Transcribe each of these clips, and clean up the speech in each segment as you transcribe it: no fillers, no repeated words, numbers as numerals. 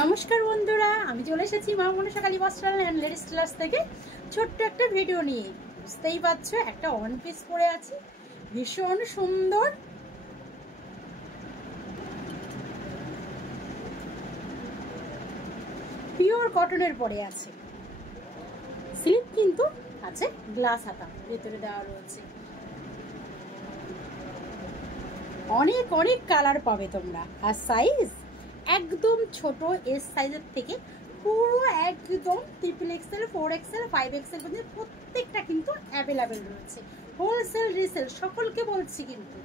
নমস্কার বন্ধুরা, আমি চলে এসেছি মা মনসাকালী বস্ত্রালয় অ্যান্ড লেডিস টেলার্স থেকে ছোট্ট একটা ভিডিও নিয়ে। বুঝতেই পারছো, একটা ওয়ান পিস পরে আছি, ভীষণ সুন্দর। পিওর কটনের পরে আছে, স্লিপ কিন্তু আছে গ্লাস হাতা ভেতরে দেওয়া রয়েছে। অনেক অনেক কালার পাবে তোমরা, আর সাইজ একদম ছোট এস সাইজের থেকে পুরো একদম ট্রিপল এক্সেল, 4XL, 5XL পর্যন্ত প্রত্যেকটা কিন্তু অ্যাভেলেবেল রয়েছে। হোলসেল রিসেল সকলকে বলছি, কিন্তু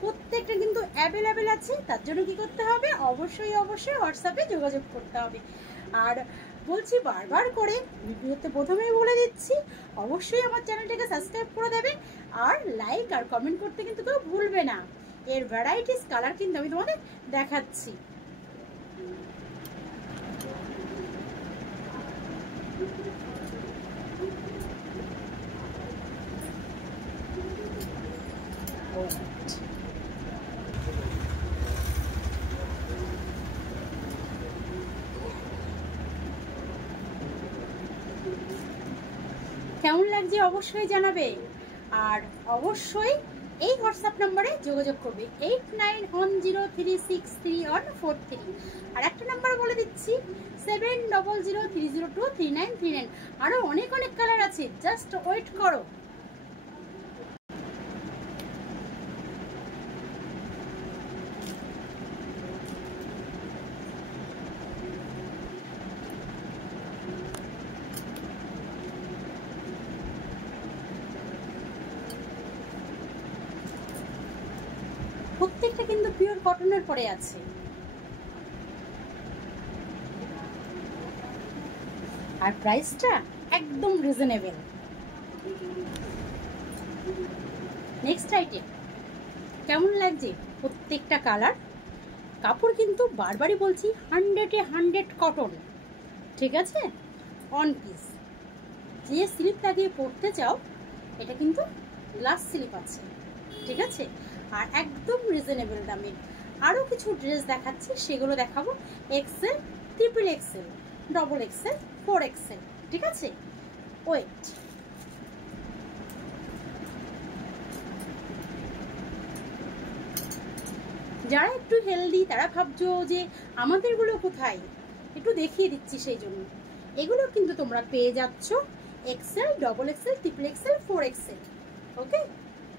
প্রত্যেকটা কিন্তু অ্যাভেলেবেল আছে। তার জন্য কি করতে হবে? অবশ্যই হোয়াটসঅ্যাপে যোগাযোগ করতে হবে। আর বলছি বারবার করে, ভিডিওতে প্রথমেই বলে দিচ্ছি, অবশ্যই আমার চ্যানেলটাকে সাবস্ক্রাইব করে দেবে, আর লাইক আর কমেন্ট করতে কিন্তু কেউ ভুলবে না। এর ভ্যারাইটিস কালার কিন্তু আমি তোমাদের দেখাচ্ছি। কেমন লাগছে অবশ্যই জানাবে, আর অবশ্যই এই হোয়াটসঅ্যাপ নম্বরে যোগাযোগ করবে 8910363143। আর একটা নাম্বার বলে দিচ্ছি 7003023939। আরো অনেক অনেক কালার আছে, জাস্ট ওয়েট করো। প্রত্যেকটা কিন্তু পিওর কটনের পরে আছে, আর প্রাইসটা একদম রিজনেবল। নেক্সট আইটেম, কেমন লাগছে প্রত্যেকটা কালার? কাপড় কিন্তু বারবারই বলছি 100-100 কটন, ঠিক আছে? অন পিস, যে স্লিপ লাগিয়ে পরতে চাও এটা কিন্তু গ্লাস স্লিপ আছে, ঠিক আছে? আর একদম রিজনেবল দামের। আরও কিছু ড্রেস দেখাচ্ছি, সেগুলো দেখাবো XL, XXL, XXL, 4XL, ঠিক আছে? ওয়েট, যারা একটু হেলদি তারা ভাবছো যে আমাদেরগুলো কোথায়, একটু দেখিয়ে দিচ্ছি সেই জন্য। এগুলো কিন্তু তোমরা পেয়ে যাচ্ছ XL, XXL, XXL, 4XL, ওকে?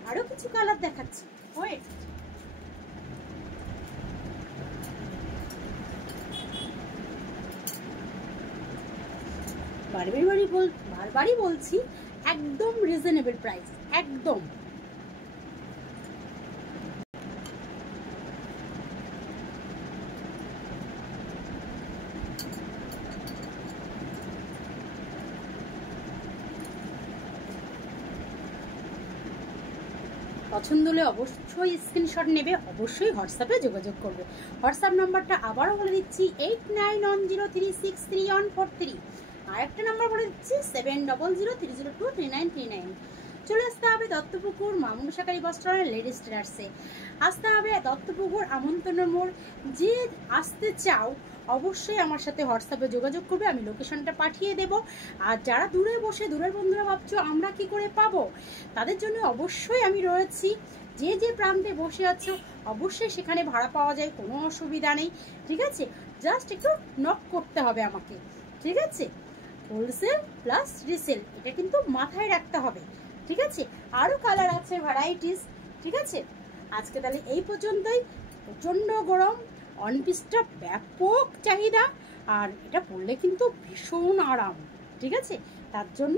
আরও কিছু কালার দেখাচ্ছি, ওয়েট। বারবারই বলছি একদম রিজনেবল প্রাইস, একদম। পছন্দ হলে অবশ্যই স্ক্রিনশট নেবে, অবশ্যই হোয়াটসঅ্যাপে যোগাযোগ করবে। হোয়াটসঅ্যাপ নাম্বারটা আবারও বলে দিচ্ছি 8910363143। আর একটা নাম্বার বলে দিচ্ছি 7003023939। চলে আসতে হবে দত্তপুকুর মা মনসাকালী বস্ত্রালয় লেডিস টেলার্সে। আসতে হবে দত্তপুকুর আমন্ত্রণের মোড়। যে আসতে চাও অবশ্যই আমার সাথে হোয়াটসঅ্যাপে যোগাযোগ করবে, আমি লোকেশনটা পাঠিয়ে দেব। আর যারা দূরে বসে, দূরের বন্ধুরা ভাবছো আমরা কি করে পাবো, তাদের জন্য অবশ্যই আমি রয়েছি। যে যে প্রান্তে বসে আছো অবশ্যই সেখানে ভাড়া পাওয়া যায়, কোনো অসুবিধা নেই, ঠিক আছে? জাস্ট একটু নক করতে হবে আমাকে, ঠিক আছে? হোলসেল প্লাস রিসেল, এটা কিন্তু মাথায় রাখতে হবে, ঠিক আছে? আরও কালার আছে, ভ্যারাইটিস, ঠিক আছে? আজকে তাহলে এই পর্যন্তই। প্রচণ্ড গরম, অন পিসটা ব্যাপক চাহিদা, আর এটা পরলে কিন্তু ভীষণ আরাম, ঠিক আছে? তার জন্য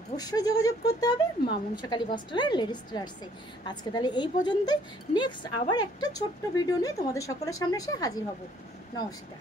অবশ্যই যোগাযোগ করতে হবে মা মনসাকালী বস্ত্রালয় লেডিস টেলার্সে। আজকে তাহলে এই পর্যন্তই। নেক্সট আবার একটা ছোট্ট ভিডিও নিয়ে তোমাদের সকলের সামনে এসে হাজির হব। নমস্কার।